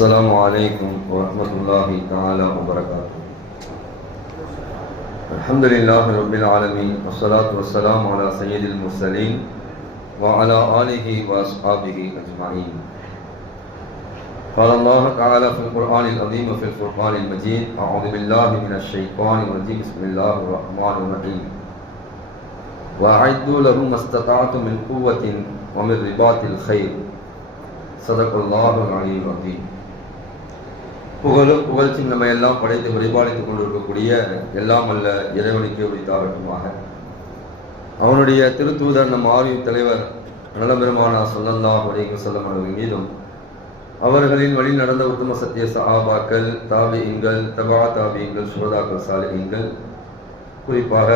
السلام علیکم ورحمۃ اللہ تعالی وبرکاتہ۔ الحمد رب العالمین والصلاة والسلام علی سید المرسلین وعلى آلہ واصحابہ اجمعین۔ قال اللہ تعالی فی القرآن العظیم وفی الفرقان المجید، اعوذ باللہ من الشیطان الرجیم، بسم اللہ الرحمن الرحیم۔ وَأَعِدُّوا لَهُمْ مَسْتَطَعْتُ مِنْ قُوَّةٍ وَمِنْ رِبَاطِ الْخَيْرِ۔ صدق اللہ العلی العظیم۔ புகழும் புகழ்ச்சியும் நம்ம எல்லாம் படைத்து பரிபாலித்துக் கொண்டிருக்கக்கூடிய எல்லாம் அல்ல இறைவனுக்கே உரித்தாகட்டுமாக. அவனுடைய திருத்தூதர் நம் ஆரிய தலைவர் நலபெருமானா சொல்லல்லாஹ் வரைக்கும் செல்லும் அவர்கள் மீதும் அவர்களின் வழி நடந்த உத்தம சத்திய சஹாபாக்கள் தாபியங்கள் தபா தாபியங்கள் சுரதாக்கள் சாலிகங்கள் குறிப்பாக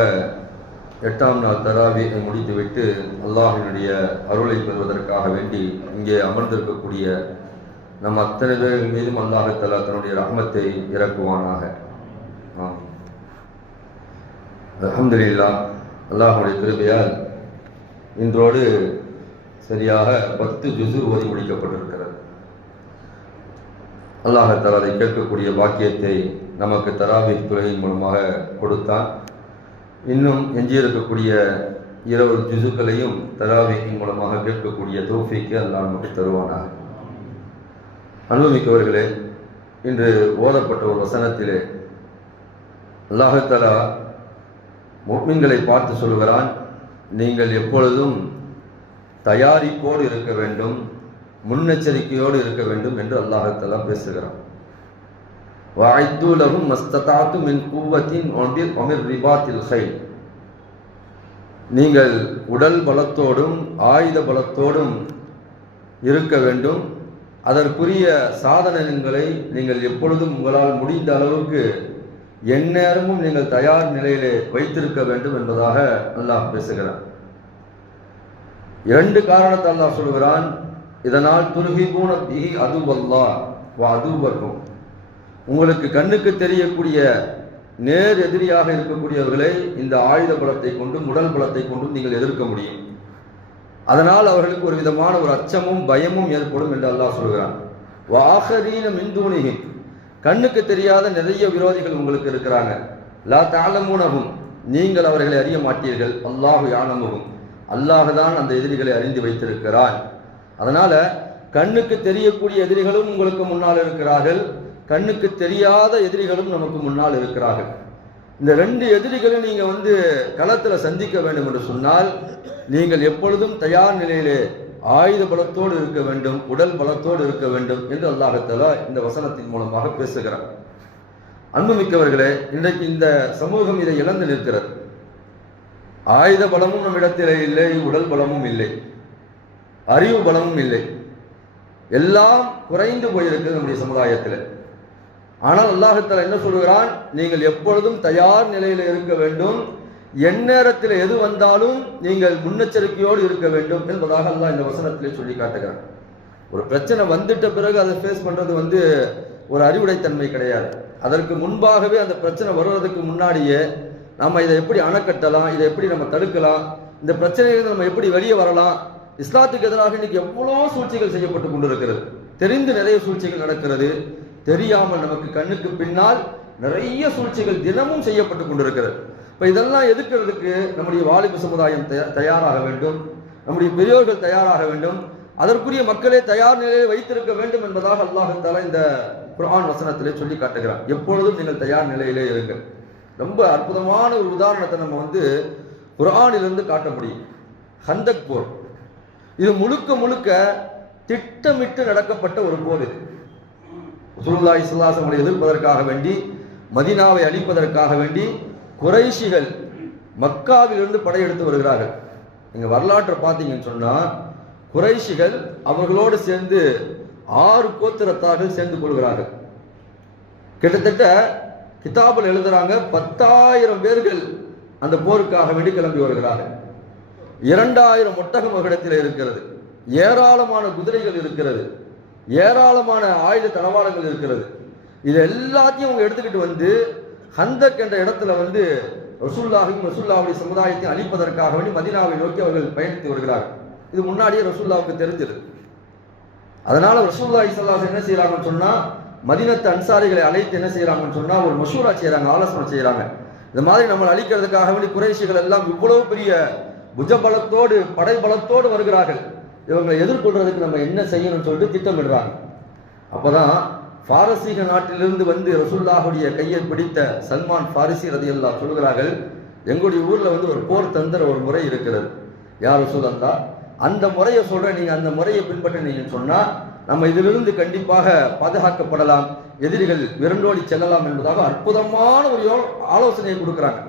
எட்டாம் நாள் தராவியை முடித்துவிட்டு அல்லாஹினுடைய அருளை பெறுவதற்காக வேண்டி இங்கே அமர்ந்திருக்கக்கூடிய நம் அத்தனை பேர்கள் மீதும் அல்லாஹத்தலா தன்னுடைய ரஹமத்தை இறக்குவானாக. ஆம். அல்லாஹுடைய கிருபையால் இன்றோடு சரியாக பத்து ஜுசு ஓதி முடிக்கப்பட்டிருக்கிறது. அல்லாஹத்தால் அதை கேட்கக்கூடிய வாக்கியத்தை நமக்கு தராவி துறையின் மூலமாக கொடுத்தான். இன்னும் எஞ்சியிருக்கக்கூடிய இருபது ஜுசுக்களையும் தராவியின் மூலமாக கேட்கக்கூடிய தோஃபிக்கு அல்லாஹ் நமக்கு தருவானாக. அன்புமிக்கவர்களே இன்று ஓதப்பட்ட ஒரு வசனத்திலே அல்லாஹத்தலா முக்மின்களை பார்த்து சொல்கிறான் நீங்கள் எப்பொழுதும் தயாரிப்போடு இருக்க வேண்டும் முன்னெச்சரிக்கையோடு இருக்க வேண்டும் என்று அல்லாஹத்தலா பேசுகிறான். வாய்த்துலகும் மஸ்ததாத்து மின் கூவத்தின் ஒன்றில் ஒமிர் ரிபாத்தில் ஹை நீங்கள் உடல் பலத்தோடும் ஆயுத பலத்தோடும் இருக்க வேண்டும் அதற்குரிய சாதனங்களை நீங்கள் எப்பொழுதும் உங்களால் முடிந்த அளவுக்கு எந்நேரமும் நீங்கள் தயார் நிலையிலே வைத்திருக்க வேண்டும் என்பதாக அல்லாஹ் பேசுகிறான். இரண்டு காரணத்தை அல்லாஹ் சொல்கிறான். இதனால் துருகி கூண பிகி அதுவல்லா வா அதுவர்க்கும் உங்களுக்கு கண்ணுக்கு தெரியக்கூடிய நேர் எதிரியாக இருக்கக்கூடியவர்களை இந்த ஆயுத பலத்தை கொண்டும் உடல் பலத்தை கொண்டும் நீங்கள் எதிர்க்க முடியும். அதனால் அவர்களுக்கு ஒரு விதமான ஒரு அச்சமும் பயமும் ஏற்படும் என்று அல்லாஹ் சொல்கிறான். வாகரீன மின்தூணிகி கண்ணுக்கு தெரியாத நிறைய விரோதிகள் உங்களுக்கு இருக்கிறாங்க. லா தாளமுனகும் நீங்கள் அவர்களை அறிய மாட்டீர்கள். அல்லாஹு யானமுகும் அல்லாஹ் தான் அந்த எதிரிகளை அறிந்து வைத்திருக்கிறான். அதனால கண்ணுக்கு தெரியக்கூடிய எதிரிகளும் உங்களுக்கு முன்னால் இருக்கிறார்கள். கண்ணுக்கு தெரியாத எதிரிகளும் நமக்கு முன்னால் இருக்கிறார்கள். இந்த ரெண்டு எதிரிகளும் நீங்கள் வந்து களத்தில் சந்திக்க வேண்டும் என்று சொன்னால் நீங்கள் எப்பொழுதும் தயார் நிலையிலே ஆயுத பலத்தோடு இருக்க வேண்டும் உடல் பலத்தோடு இருக்க வேண்டும் என்று அல்லாஹத்தலா இந்த வசனத்தின் மூலமாக பேசுகிறார் அன்புமிக்கவர்களே இன்றைக்கு இந்த சமூகம் இதை இழந்து நிற்கிறது. ஆயுத பலமும் நம்மிடத்திலே இல்லை உடல் பலமும் இல்லை அறிவு பலமும் இல்லை. எல்லாம் குறைந்து போயிருக்கிறது நம்முடைய சமுதாயத்தில். ஆனால் அல்லாஹத்தில் என்ன சொல்கிறான்? நீங்கள் எப்பொழுதும் தயார் நிலையில் இருக்க வேண்டும் எந்நேரத்தில் எது வந்தாலும் நீங்கள் முன்னெச்சரிக்கையோடு இருக்க வேண்டும் என்பதாக அல்லாஹ் இந்த வசனத்திலே சொல்லி காட்டுகிறான். ஒரு பிரச்சனை வந்துட்ட பிறகு அதை ஃபேஸ் பண்ணுறது வந்து ஒரு அறிவுடைத்தன்மை கிடையாது. அதற்கு முன்பாகவே அந்த பிரச்சனை வருவதற்கு முன்னாடியே நம்ம இதை எப்படி அணைக்கட்டலாம் இதை எப்படி நம்ம தடுக்கலாம் இந்த பிரச்சனையிலிருந்து நம்ம எப்படி வெளியே வரலாம் இஸ்லாத்துக்கு எதிராக இன்னைக்கு எவ்வளோ சூழ்ச்சிகள் செய்யப்பட்டு கொண்டிருக்கிறது. தெரிந்து நிறைய சூழ்ச்சிகள் நடக்கிறது. தெரியாமல் நமக்கு கண்ணுக்கு பின்னால் நிறைய சூழ்ச்சிகள் தினமும் செய்யப்பட்டு கொண்டிருக்கிறது. இப்போ இதெல்லாம் எதிர்க்கிறதுக்கு நம்முடைய வாலிப சமுதாயம் தயாராக வேண்டும்? நம்முடைய பெரியோர்கள் தயாராக வேண்டும்? அதற்குரிய மக்களை தயார் நிலையில் வைத்திருக்க வேண்டும் என்பதாக அல்லாஹால இந்த குரான் வசனத்திலே சொல்லி காட்டுகிறான். எப்பொழுதும் நீங்கள் தயார் நிலையிலே இருங்கள் ரொம்ப அற்புதமான ஒரு உதாரணத்தை நம்ம வந்து குரானிலிருந்து காட்ட முடியும். ஹந்தக் போர் இது முழுக்க முழுக்க திட்டமிட்டு நடக்கப்பட்ட ஒரு போர் இது. சுருல்லா இஸ்லாசங்களை எதிர்ப்பதற்காக வேண்டி மதினாவை அழிப்பதற்காக வேண்டி குறைஷிகள் மக்காவிலிருந்து படையெடுத்து வருகிறார்கள். நீங்க வரலாற்றை பார்த்தீங்கன்னு சொன்னால் குறைஷிகள் அவர்களோடு சேர்ந்து ஆறு கோத்திரத்தார்கள் சேர்ந்து கொள்கிறார்கள். கிட்டத்தட்ட கிதாபில் எழுதுறாங்க பத்தாயிரம் பேர்கள் அந்த போருக்காக வேண்டி கிளம்பி வருகிறார்கள். இரண்டாயிரம் ஒட்டகம் அவரிடத்தில் இருக்கிறது. ஏராளமான குதிரைகள் இருக்கிறது. ஏராளமான ஆயுத தளவாடங்கள் இருக்கிறது. இது எல்லாத்தையும் அவங்க எடுத்துக்கிட்டு வந்து ஹந்தக் என்ற இடத்துல வந்து ரசூல்லாவையும் ரசூல்லாவுடைய சமுதாயத்தை அழிப்பதற்காக வேண்டி மதினாவை நோக்கி அவர்கள் பயணித்து வருகிறார்கள். இது முன்னாடியே ரசூல்லாவுக்கு தெரிஞ்சது. அதனால ரசூலுல்லாஹி ஸல்லல்லாஹு என்ன செய்யறாங்கன்னு சொன்னா மதினத்து அன்சாரிகளை அழைத்து என்ன செய்யறாங்கன்னு சொன்னா ஒரு மசூரா செய்யறாங்க ஆலோசனை செய்யறாங்க இந்த மாதிரி நம்மளை அழிக்கிறதுக்காக வேண்டி குறைஷிகள் எல்லாம் இவ்வளவு பெரிய புஜபலத்தோடு படைபலத்தோடு வருகிறார்கள். இவங்களை எதிர்கொள்றதுக்கு நம்ம என்ன செய்யணும்னு சொல்லிட்டு திட்டமிடுறாங்க. அப்பதான் பாரசீக நாட்டிலிருந்து வந்து ரசுல்லாஹுடைய கையை பிடித்த சல்மான் பாரிசி ரதியல்லா சொல்கிறார்கள் எங்களுடைய ஊர்ல வந்து ஒரு போர் தந்திர ஒரு முறை இருக்கிறது. யார் ரசூலல்லா அந்த முறையை சொல்றேன் நீங்க அந்த முறையை பின்பற்றினீங்கன்னு சொன்னா நம்ம இதிலிருந்து கண்டிப்பாக பாதுகாக்கப்படலாம் எதிரிகள் விரண்டோடி செல்லலாம் என்பதாக அற்புதமான ஒரு ஆலோசனையை கொடுக்குறாங்க.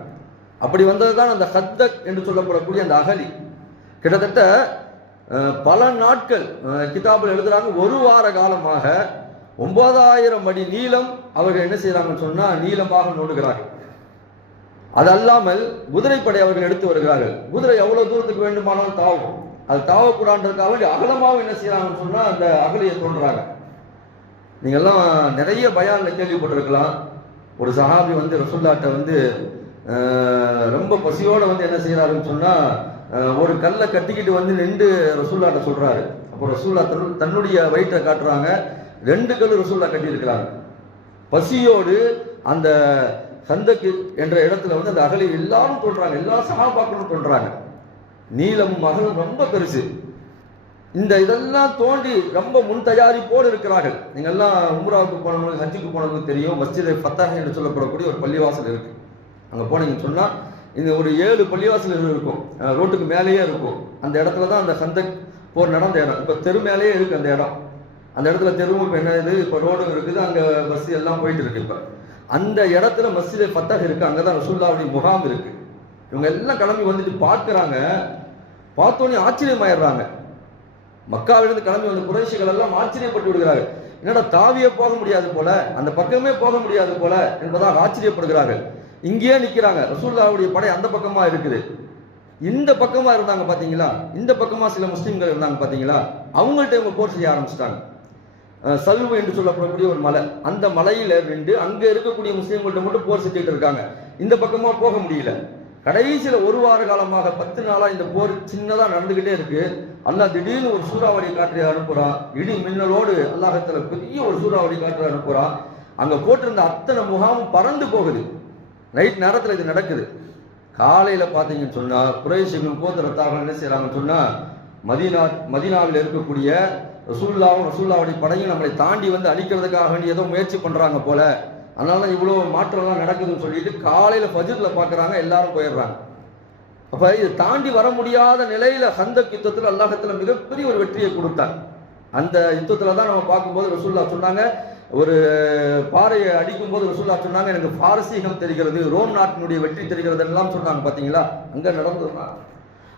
அப்படி வந்ததுதான் அந்த ஹத்தக் என்று சொல்லப்படக்கூடிய அந்த அகலி. கிட்டத்தட்ட பல நாட்கள் கிதாபில் எழுதுறாங்க ஒரு வார காலமாக ஒன்பதாயிரம் அடி நீளம் அவர்கள் என்ன செய்யறாங்கன்னு சொன்னா நீளமாக நோடுகிறார்கள் அது அல்லாமல் குதிரைப்படை அவர்கள் எடுத்து வருகிறார்கள். குதிரை எவ்வளவு தூரத்துக்கு வேண்டுமானாலும் தாவும். அது தாவக்கூடாதுக்காக வேண்டி அகலமாகவும் என்ன செய்யறாங்கன்னு சொன்னா அந்த அகலியை தோன்றாங்க நீங்க எல்லாம் நிறைய பயான கேள்விப்பட்டிருக்கலாம். ஒரு சஹாபி வந்து ரசுல்லாட்ட வந்து ரொம்ப பசியோட வந்து என்ன செய்யறாருன்னு சொன்னா ஒரு கல்லை கட்டிக்கிட்டு வந்து நின்று ரசூல்லாட்ட சொல்றாரு. அப்போ ரசூல்லா தன்னுடைய வயிற்றை காட்டுறாங்க. ரெண்டு கல் ரசூல்லா கட்டியிருக்கிறாங்க பசியோடு அந்த சந்தக்கு என்ற இடத்துல வந்து அந்த அகலி எல்லாரும் சொல்கிறாங்க எல்லா சகாபாக்களும் தோன்றாங்க நீளம் மகளும் ரொம்ப பெருசு. இந்த இதெல்லாம் தோண்டி ரொம்ப முன் தயாரிப்போடு இருக்கிறார்கள். நீங்க எல்லாம் உம்ராவுக்கு போனவங்களுக்கு ஹஜ்ஜுக்கு போனவங்களுக்கு தெரியும். மஸ்ஜிதை ஃபத்தாஹ் என்று சொல்லப்படக்கூடிய ஒரு பள்ளிவாசல் இருக்கு. அங்க போனீங்கன்னு சொன்னா இந்த ஒரு ஏழு பள்ளிவாசல் இருக்கும். ரோட்டுக்கு மேலேயே இருக்கும். அந்த இடத்துல தான் அந்த சந்தை போர் நடந்த இடம். இப்ப தெரு மேலேயே இருக்கு அந்த இடம். அந்த இடத்துல தெருவும் இப்போ என்ன இது? இப்போ ரோடும் இருக்குது அங்கே பஸ் எல்லாம் போயிட்டு இருக்கு இப்போ. அந்த இடத்துல மஸ்ஜித் இருக்குது அங்கே தான் ரசூல்லாவுடைய முகாம் இருக்கு. இவங்க எல்லாம் கிளம்பி வந்துட்டு பார்க்குறாங்க. பார்த்தோன்னே ஆச்சரியமாயிடுறாங்க. மக்காவிலிருந்து கிளம்பி வந்த குறைஷிகள் எல்லாம் ஆச்சரியப்பட்டு விடுகிறாரு என்னடா தாவியே போக முடியாது போல அந்த பக்கமே போக முடியாது போல என்பதாக ஆச்சரியப்படுகிறார்கள். இங்கேயே நிற்கிறாங்க ரசூல்லாவுடைய படை அந்த பக்கமா இருக்குது. இந்த பக்கமா இருந்தாங்க பார்த்தீங்களா இந்த பக்கமா சில முஸ்லீம்கள் இருந்தாங்க பார்த்தீங்களா அவங்கள்ட்ட இவங்க போர் செய்ய ஆரம்பிச்சிட்டாங்க. சல்வு என்று சொல்லப்படக்கூடிய ஒரு மலை. அந்த மலையில வென்று அங்க இருக்கக்கூடிய முஸ்லீம்கள்ட்ட மட்டும் போர் செஞ்சுட்டு இருக்காங்க. இந்த பக்கமா போக முடியல. கடைசியில ஒரு வார காலமாக பத்து நாளா இந்த போர் சின்னதா நடந்துகிட்டே இருக்கு. அல்லா திடீர்னு ஒரு சூறாவளி காற்றை அனுப்புறான். இடி மின்னலோடு அல்லாஹத்துல பெரிய ஒரு சூறாவளி காற்றை அனுப்புறான். அங்க போட்டிருந்த அத்தனை முகாமும் பறந்து போகுது. நைட் நேரத்துல இது நடக்குது. காலையில பாத்தீங்கன்னு சொன்னா குறைசிகள் கோத்திரத்தார்கள் என்ன செய்யறாங்கன்னு சொன்னா மதீனா மதினாவில் இருக்கக்கூடிய ரசூல்லாவும் ரசூல்லாவுடைய படையும் நம்மளை தாண்டி வந்து அழிக்கிறதுக்காக வேண்டி ஏதோ முயற்சி பண்ணுறாங்க போல. அதனால இவ்வளோ மாற்றம்லாம் நடக்குதுன்னு சொல்லிட்டு காலையில் பஜிரில் பார்க்குறாங்க எல்லாரும் போயிடுறாங்க. அப்போ இது தாண்டி வர முடியாத நிலையில் சந்தக் யுத்தத்தில் அல்லாஹத்தில் மிகப்பெரிய ஒரு வெற்றியை கொடுத்தார் அந்த யுத்தத்தில் தான் நம்ம பார்க்கும்போது ரசூல்லா சொன்னாங்க ஒரு பாறையை அடிக்கும் போது ரசூல்லா சொன்னாங்க எனக்கு பாரசீகம் தெரிகிறது ரோம் நாட்டினுடைய வெற்றி தெரிகிறது எல்லாம் சொன்னாங்க பார்த்தீங்களா அங்கே நடந்ததுதான்.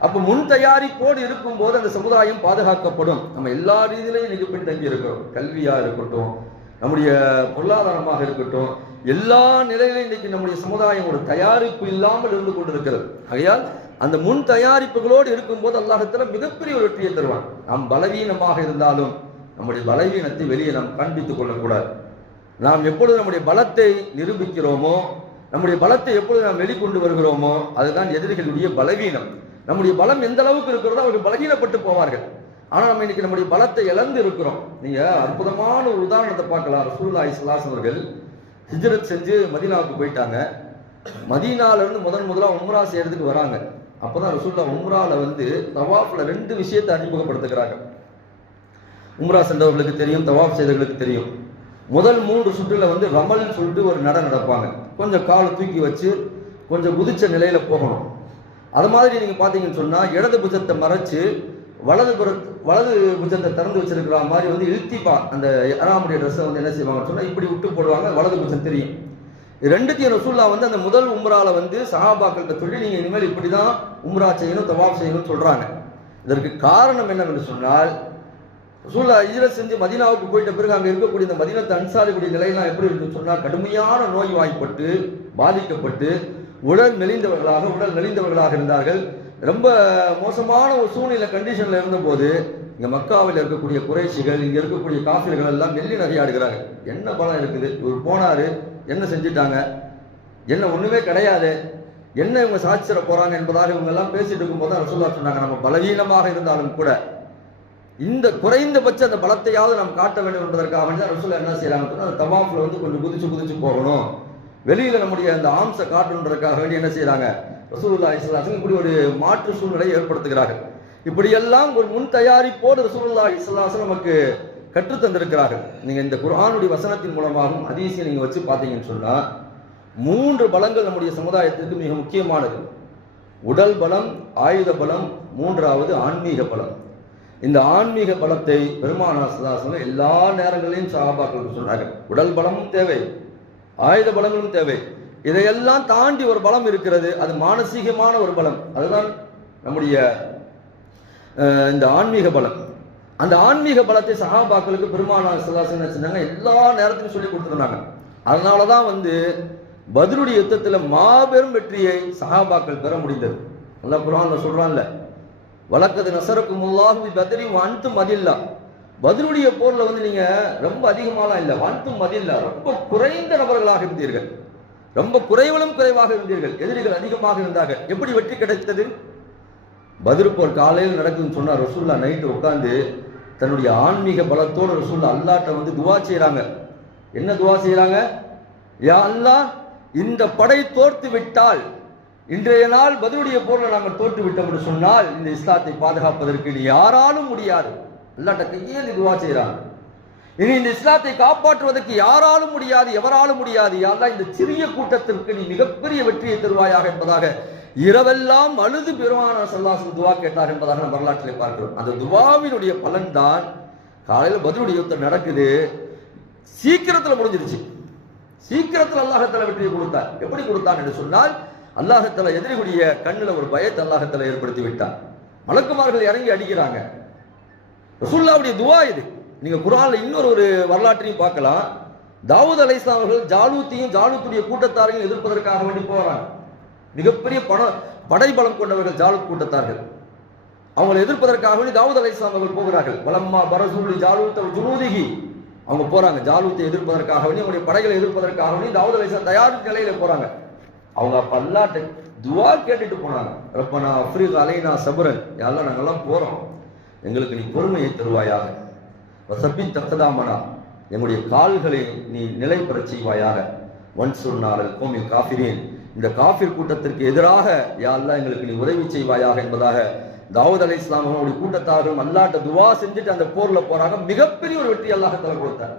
அப்போ முன் தயாரிப்போடு இருக்கும்போது அந்த சமுதாயம் பாதுகாக்கப்படும். நம்ம எல்லா ரீதியிலையும் இன்னைக்கு பின்தங்கி இருக்கிறோம். கல்வியா இருக்கட்டும் நம்முடைய பொருளாதாரமாக இருக்கட்டும் எல்லா நிலையிலும் இன்னைக்கு நம்முடைய சமுதாயம் ஒரு தயாரிப்பு இல்லாமல் இருந்து கொண்டிருக்கிறது. ஆகையால் அந்த முன் தயாரிப்புகளோடு இருக்கும்போது அல்லாஹத்துல மிகப்பெரிய ஒரு வெற்றியை தருவான். நாம் பலவீனமாக இருந்தாலும் நம்முடைய பலவீனத்தை வெளியே நாம் காண்பித்துக் கொள்ளக்கூடாது. நாம் எப்பொழுது நம்முடைய பலத்தை நிரூபிக்கிறோமோ நம்முடைய பலத்தை எப்பொழுது நாம் வெளிக்கொண்டு வருகிறோமோ அதுதான் எதிரிகளுடைய பலவீனம். நம்முடைய பலம் எந்த அளவுக்கு இருக்கிறதோ அவர்கள் பலகீனப்பட்டு போவார்கள். ஆனால் நம்ம இன்னைக்கு நம்முடைய பலத்தை இழந்து இருக்கிறோம். நீங்க அற்புதமான ஒரு உதாரணத்தை பார்க்கலாம். ரசூல்லா இஸ்லாஸ் அவர்கள் ஹிஜ்ரத் செஞ்சு மதீனாவுக்கு போயிட்டாங்க. மதீனால இருந்து முதன் முதலாக உம்ரா செய்யறதுக்கு வராங்க. அப்பதான் ரசூல்லா உம்ரால வந்து தவாஃப்ல ரெண்டு விஷயத்தை அறிமுகப்படுத்துகிறாங்க. உம்ரா சென்றவர்களுக்கு தெரியும் தவாஃப் செய்தவர்களுக்கு தெரியும். முதல் மூன்று சுற்றுல வந்து ரமல்னு சொல்லிட்டு ஒரு நட நடப்பாங்க. கொஞ்சம் காலை தூக்கி வச்சு கொஞ்சம் குதிச்ச நிலையில போகணும். அது மாதிரி நீங்கள் பார்த்தீங்கன்னு சொன்னால் இடது புஜத்தை மறைச்சு வலது புற வலது புஜத்தை திறந்து வச்சிருக்கிற மாதிரி வந்து இழுத்திப்பா. அந்த அறாமுடைய ட்ரெஸ்ஸை வந்து என்ன செய்வாங்கன்னு சொன்னால் இப்படி விட்டு போடுவாங்க வலது புஜம் தெரியும். ரெண்டுத்தையும் ரசூல்லா வந்து அந்த முதல் உம்ரால வந்து சஹாபாக்கள்கிட்ட சொல்லி நீங்கள் இனிமேல் இப்படி தான் உம்ரா செய்யணும் தவாப் செய்யணும்னு சொல்கிறாங்க இதற்கு காரணம் என்னவென்று சொன்னால் ரசூல்லா இதில் செஞ்சு மதினாவுக்கு போயிட்ட பிறகு அங்கே இருக்கக்கூடிய இந்த மதினத்தை அன்சாரிக்கூடிய நிலையெல்லாம் எப்படி இருக்குன்னு சொன்னால் கடுமையான நோய் வாய்ப்பட்டு பாதிக்கப்பட்டு உடல் நெளிந்தவர்களாக உடல் நெளிந்தவர்களாக இருந்தார்கள். ரொம்ப மோசமான ஒரு சூழ்நிலை கண்டிஷன்ல இருந்தபோது இங்க மக்காவில் இருக்கக்கூடிய குறைச்சிகள் இங்க இருக்கக்கூடிய காஃபிர்கள் எல்லாம் நெல்லி நகையாடுகிறாங்க என்ன பலம் இருக்குது? இவர் போனாரு என்ன செஞ்சிட்டாங்க? என்ன ஒண்ணுமே கிடையாது. என்ன இவங்க சாட்சிட போறாங்க என்பதாக இவங்க எல்லாம் பேசிட்டு இருக்கும்போது தான் ரசோல்லா சொன்னாங்க நம்ம பலவீனமாக இருந்தாலும் கூட இந்த குறைந்தபட்ச அந்த பலத்தையாவது நாம் காட்ட வேண்டும் என்பதற்காக வேண்டி தான் என்ன செய்யறாங்க அந்த தவாஃப்ல வந்து கொஞ்சம் குதிச்சு குதிச்சு போகணும். வெளியில நம்முடைய அந்த ஆம்சை காட்டுன்றதுக்காக வேண்டி என்ன செய்யறாங்க ரசூல்லா இஸ்லாசன் இப்படி ஒரு மாற்று சூழ்நிலையை ஏற்படுத்துகிறார்கள். இப்படியெல்லாம் ஒரு முன் தயாரிப்போடு ரசூல்லா இஸ்லாசன் நமக்கு கற்றுத் தந்திருக்கிறார்கள். நீங்க இந்த குரானுடைய வசனத்தின் மூலமாகவும் அதிசயம் நீங்க வச்சு பார்த்தீங்கன்னு சொன்னா மூன்று பலங்கள் நம்முடைய சமுதாயத்திற்கு மிக முக்கியமானது. உடல் பலம் ஆயுத பலம் மூன்றாவது ஆன்மீக பலம். இந்த ஆன்மீக பலத்தை பெருமானா சதாசனம் எல்லா நேரங்களையும் சகாபாக்களுக்கு சொன்னாங்க உடல் பலமும் தேவை. ஆயுத பலங்களும் தேவை. இதையெல்லாம் தாண்டி ஒரு பலம் இருக்கிறது. அது மானசீகமான ஒரு பலம். அதுதான் நம்முடைய இந்த ஆன்மீக பலம். அந்த ஆன்மீக பலத்தை சகாபாக்களுக்கு பெருமானா சதாசனம் என்ன செஞ்சாங்க? எல்லா நேரத்திலும் சொல்லி கொடுத்துருந்தாங்க. அதனால தான் வந்து பதிலுடைய யுத்தத்தில் மாபெரும் வெற்றியை சகாபாக்கள் பெற முடிந்தது. நல்லா குர்ஆன்ல சொல்றான்ல வழக்கது நசருக்கு முல்லாஹு பத்ரி அன்த்து மதில்லா பதிலுடைய போர்ல வந்து நீங்க ரொம்ப அதிகமாலாம் இல்லை வன்தும் மதில்லா ரொம்ப குறைந்த நபர்களாக இருந்தீர்கள். ரொம்ப குறைவளும் குறைவாக இருந்தீர்கள். எதிரிகள் அதிகமாக இருந்தார்கள் எப்படி வெற்றி கிடைத்தது? பத்ரு போர் காலையில் நடக்குதுன்னு சொன்னார் ரசூல்லா நைட்டு உட்காந்து தன்னுடைய ஆன்மீக பலத்தோடு ரசூல்லா அல்லாட்ட வந்து துவா செய்கிறாங்க என்ன துவா செய்கிறாங்க யா அல்லா இந்த படை தோர்த்து விட்டால் இன்றைய நாள் பதிலுடைய போரில் நாங்கள் தோற்று விட்டோம் என்று சொன்னால் இந்த இஸ்லாத்தை பாதுகாப்பதற்கு யாராலும் முடியாது. அல்லாட்ட கையேந்தி துவா இனி இந்த இஸ்லாத்தை காப்பாற்றுவதற்கு யாராலும் முடியாது எவராலும் முடியாது. யாரா இந்த சிறிய கூட்டத்திற்கு நீ மிகப்பெரிய வெற்றியை தருவாயாக என்பதாக இரவெல்லாம் அழுது பெருமான சல்லாசன் துவா கேட்டார் என்பதாக நம்ம வரலாற்றிலே பார்க்கிறோம். அந்த துவாவினுடைய பலன்தான் காலையில் பதிலுடைய யுத்தம் நடக்குது. சீக்கிரத்தில் முடிஞ்சிருச்சு. சீக்கிரத்தில் அல்லாஹத்தில் வெற்றியை கொடுத்தார். எப்படி கொடுத்தான் என்று சொன்னால் அல்லாஹத்தல எதிரிகளுடைய கண்ணில் ஒரு பயத்தை அல்லாஹத்தில் ஏற்படுத்தி விட்டார் மலக்குமார்கள் இறங்கி அடிக்கிறாங்க. ரசுல்லாவுடைய துவா இது. நீங்கள் குரானில் இன்னொரு ஒரு வரலாற்றையும் பார்க்கலாம். தாவூத் அலைஹிஸ்ஸலாம் அவர்கள் ஜாலூத்தையும் ஜாலூத்துடைய கூட்டத்தாரையும் எதிர்ப்பதற்காக வேண்டி போகிறாங்க மிகப்பெரிய பண படைபலம் கொண்டவர்கள் ஜாலூத் கூட்டத்தார்கள். அவங்களை எதிர்ப்பதற்காக வேண்டி தாவூத் அலைஹிஸ்ஸலாம் அவர்கள் போகிறார்கள். பலம்மா பரசூலி ஜாலூத் ஜுனூதிகி அவங்க போகிறாங்க ஜாலூத்தை எதிர்ப்பதற்காக வேண்டி அவங்களுடைய படைகளை எதிர்ப்பதற்காக வேண்டி தாவூத் அலைஹிஸ்ஸலாம் தயார் நிலையில் போகிறாங்க அவங்க பல்லாட்டை அல்லாட்ட துவா கேட்டுட்டு போனாங்க. ரப்பனா அஃப்ரீக் அலைனா சபரன். யாரெல்லாம் நாங்கெல்லாம் போகிறோம் எங்களுக்கு நீ பொறுமையை தருவாயாக. வசப்பின் தக்கதாமனா எங்களுடைய கால்களை நீ நிலை பெறச் செய்வாயாக. ஒன் சொன்னாரல் கோமி காஃபிரேன். இந்த காஃபிர் கூட்டத்திற்கு எதிராக யாரெல்லாம் எங்களுக்கு நீ உதவி செய்வாயாக என்பதாக தாவூத் அலை இஸ்லாம் அவங்களுடைய கூட்டத்தாரும் அல்லாட்ட துவா செஞ்சுட்டு அந்த போர்ல போறாங்க. மிகப்பெரிய ஒரு வெற்றி அல்லாஹத்தால கொடுத்தார்.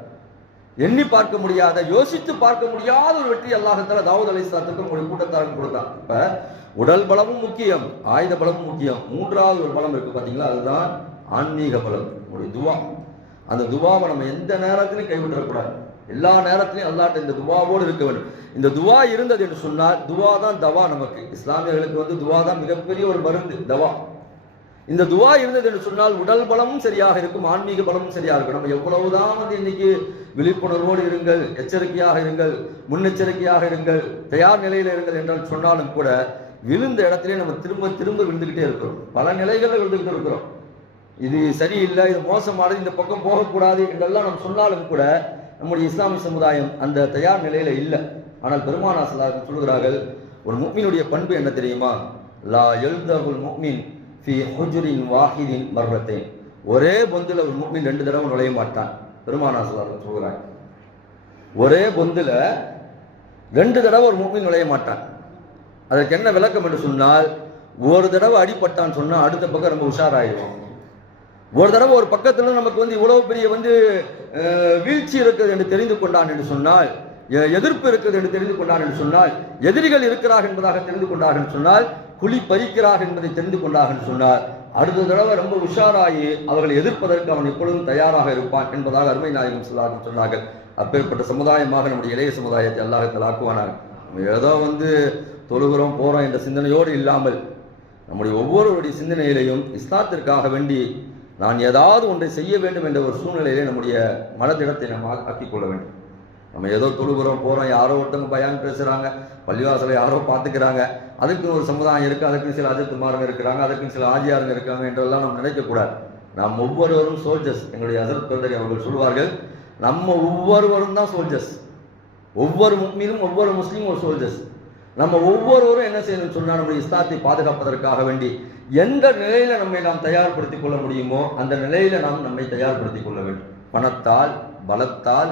எண்ணி பார்க்க முடியாத யோசித்து பார்க்க முடியாத ஒரு வெற்றி அல்லாஹத்தால தாவூத் அலை இஸ்லாத்துக்கும் உங்களுடைய கூட்டத்தாருக்கும் கொடுத்தான். இப்ப உடல் பலமும் முக்கியம் ஆயுத பலமும் முக்கியம். மூன்றாவது ஒரு பலம் இருக்கு பாத்தீங்களா? அதுதான் ஆன்மீக பலம் உங்களுடைய துவா. அந்த துவாவை நம்ம எந்த நேரத்திலும் கைவிடக்கூடாது. எல்லா நேரத்திலையும் அல்லாட்ட இந்த துவாவோடு இருக்க வேண்டும். இந்த துவா இருந்தது என்று சொன்னால் துவா தான் தவா நமக்கு. இஸ்லாமியர்களுக்கு வந்து துவா தான் மிகப்பெரிய ஒரு மருந்து தவா. இந்த துவா இருந்தது என்று சொன்னால் உடல் பலமும் சரியாக இருக்கும் ஆன்மீக பலமும் சரியாக இருக்கும். நம்ம எவ்வளவுதான் வந்து இன்னைக்கு விழிப்புணர்வோடு இருங்கள் எச்சரிக்கையாக இருங்கள் முன்னெச்சரிக்கையாக இருங்கள் தயார் நிலையில் இருங்கள் என்றால் சொன்னாலும் கூட விழுந்த இடத்திலே நம்ம திரும்ப திரும்ப விழுந்துகிட்டே இருக்கிறோம். பல நிலைகளில் விழுந்துகிட்டு இருக்கிறோம். இது சரியில்லை இது மோசமானது இந்த பக்கம் போகக்கூடாது என்றெல்லாம் நம்ம சொன்னாலும் கூட நம்முடைய இஸ்லாமிய சமுதாயம் அந்த தயார் நிலையில இல்லை. ஆனால் பெருமானா சொல்கிறார்கள் ஒரு முக்மீனுடைய பண்பு என்ன தெரியுமா? லா எழுதகுல் முக்மீன் ஃபி ஹுஜுரின் வாஹிதின் மர்மத்தை ஒரே பொந்தில் ஒரு முக்மீன் ரெண்டு தடவை நுழைய மாட்டான் பெருமானா சலாஹ் சொல்கிறாங்க ஒரே பொந்தில் ரெண்டு தடவை ஒரு முக்மீன் நுழைய மாட்டான். அதற்கு என்ன விளக்கம் என்று சொன்னால் ஒரு தடவை அடிபட்டான்னு சொன்னால் அடுத்த பக்கம் ரொம்ப உஷாராயிடும் ஒரு தடவை ஒரு பக்கத்துல நமக்கு வந்து இவ்வளவு பெரிய வந்து வீழ்ச்சி இருக்குது என்று தெரிந்து கொண்டான் என்று சொன்னால் எதிர்ப்பு இருக்குது என்று தெரிந்து கொண்டார் என்று சொன்னால் எதிரிகள் இருக்கிறார்கள் என்பதாக தெரிந்து கொண்டார் என்று சொன்னால் குழி பறிக்கிறார்கள் என்பதை தெரிந்து கொண்டார் என்று சொன்னார் அடுத்த தடவை ரொம்ப உஷாராகி அவர்களை எதிர்ப்பதற்கு அவன் எப்பொழுதும் தயாராக இருப்பான் என்பதாக அருமை நாயகம் சொல்லாக சொன்னார்கள். அப்பேற்பட்ட சமுதாயமாக நம்முடைய இளைய சமுதாயத்தை அல்லாஹத்தில் ஆக்குவானாங்க ஏதோ வந்து தொழுகிறோம் போறோம் என்ற சிந்தனையோடு இல்லாமல் நம்முடைய ஒவ்வொருவருடைய சிந்தனையிலையும் இஸ்லாத்திற்காக வேண்டி நான் ஏதாவது ஒன்றை செய்ய வேண்டும் என்ற ஒரு சூழ்நிலையிலே நம்முடைய மனதிடத்தை நம்ம ஆ- ஆக்கிக் கொள்ள வேண்டும். நம்ம ஏதோ தொழுகிறோம் போகிறோம் யாரோ ஒருத்தவங்க பயான் பேசுகிறாங்க பள்ளிவாசலை யாரோ பார்த்துக்கிறாங்க. அதுக்கு ஒரு சமுதாயம் இருக்குது அதுக்கும் சில அஜித்துமாருங்க இருக்கிறாங்க அதுக்கு சில ஆஜியாருங்க இருக்காங்க என்றெல்லாம் நம்ம நினைக்கக்கூடாது நாம் ஒவ்வொருவரும் சோல்ஜர்ஸ் எங்களுடைய அசர் பிறந்தகை அவர்கள் சொல்வார்கள் நம்ம ஒவ்வொருவரும் தான் சோல்ஜர்ஸ் ஒவ்வொரு முக்மீனும் ஒவ்வொரு முஸ்லீமும் ஒரு சோல்ஜர்ஸ் நம்ம ஒவ்வொருவரும் என்ன செய்யணும்னு சொன்னால் நம்முடைய இஸ்லாத்தை பாதுகாப்பதற்காக வேண்டி எந்த நிலையில நம்மை நாம் தயார்படுத்திக் கொள்ள முடியுமோ அந்த நிலையில நாம் நம்மை தயார்படுத்திக் கொள்ள வேண்டும். பணத்தால் பலத்தால்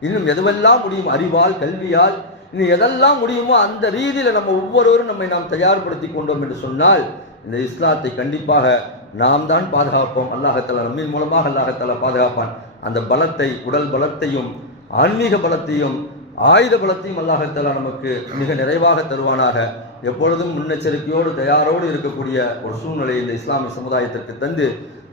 இன்னும் எதுவெல்லாம் முடியும்? அறிவால் கல்வியால் இன்னும் எதெல்லாம் முடியுமோ அந்த ரீதியில நம்ம ஒவ்வொருவரும் நம்மை நாம் தயார்படுத்தி கொண்டோம் என்று சொன்னால் இந்த இஸ்லாத்தை கண்டிப்பாக நாம் தான் பாதுகாப்போம். அல்லாஹத்தாலா நம்மின் மூலமாக அல்லாஹத்தாலா பாதுகாப்பான். அந்த பலத்தை உடல் பலத்தையும் ஆன்மீக பலத்தையும் ஆயுத பலத்தையும் அல்லாஹத்தாலா நமக்கு மிக நிறைவாக தருவானாக. எப்பொழுதும் முன்னெச்சரிக்கையோடு தயாரோடு இருக்கக்கூடிய ஒரு சூழ்நிலை இந்த இஸ்லாமிய சமுதாயத்திற்கு தந்து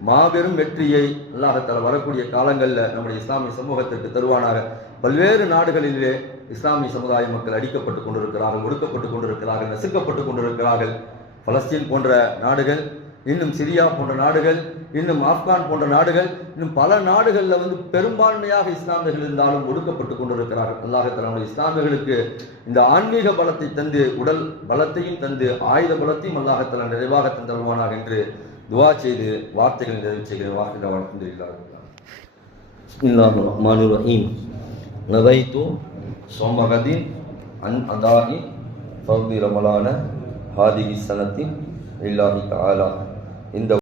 மாபெரும் வெற்றியை அல்லாஹத்தாலா வரக்கூடிய காலங்களில் நம்முடைய இஸ்லாமிய சமூகத்திற்கு தருவானாக. பல்வேறு நாடுகளிலே இஸ்லாமிய சமுதாய மக்கள் அடிக்கப்பட்டு கொண்டிருக்கிறார்கள் ஒடுக்கப்பட்டு கொண்டிருக்கிறார்கள் நசுக்கப்பட்டு கொண்டிருக்கிறார்கள். பலஸ்தீன் போன்ற நாடுகள் இன்னும் சிரியா போன்ற நாடுகள் இன்னும் ஆப்கான் போன்ற நாடுகள் இன்னும் பல நாடுகளில் வந்து பெரும்பான்மையாக இஸ்லாமியர்கள் இருந்தாலும் ஒடுக்கப்பட்டு கொண்டிருக்கிறார்கள். அல்லாஹத்தலாமுடைய இஸ்லாமியர்களுக்கு இந்த ஆன்மீக பலத்தை தந்து உடல் பலத்தையும் தந்து ஆயுத பலத்தையும் அல்லாஹத்தலா நிறைவாக தந்தருவானாக என்று துவா செய்து வார்த்தைகள் நிறைவு செய்கிற வார்த்தை வாழ்த்துள்ளார்கள் இல்லாஹ் ரஹ்மான் ரஹீம் நவைத்து சோமகதின் அன் அதானி ஃபவுதி ரமலான ஹாதிகி சனத்தின் இல்லாஹி தாலா இந்த